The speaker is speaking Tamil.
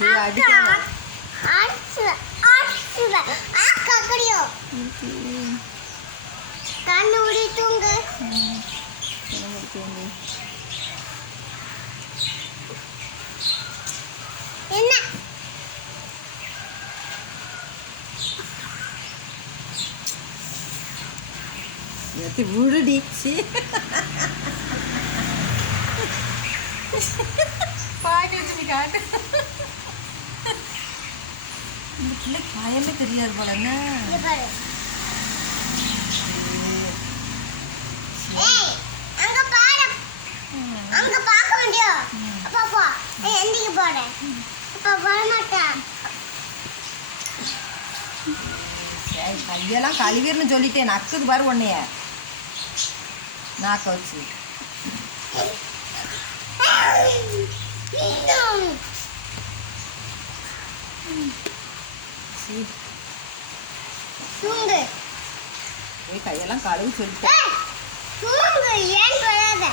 அடிக்கலாம். கண்ணு மூடி தூங்கு. என்ன எத்தி விடுடி. பாக்க காட்டு. இந்த பிள்ளை பயமே தெரியாது போல. என்ன அங்க பாரு, அங்க பார்க்க முடியும். அப்பா போ, எந்திக்கு போற. அப்பா வர மாட்டேன். கையெல்லாம் கழுவிர்னு சொல்லிட்டேன். நக்குது பாரு உன்னைய நாக்க வச்சு. தூங்கு. கையெல்லாம் கழுவி சொல்லிட்டேன். தூங்கு, ஏன் வராத?